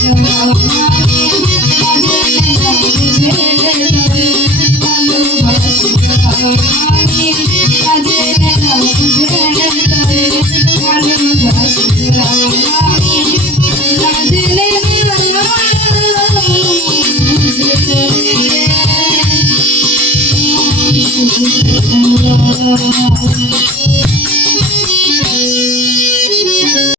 Thank yeah. you. Yeah.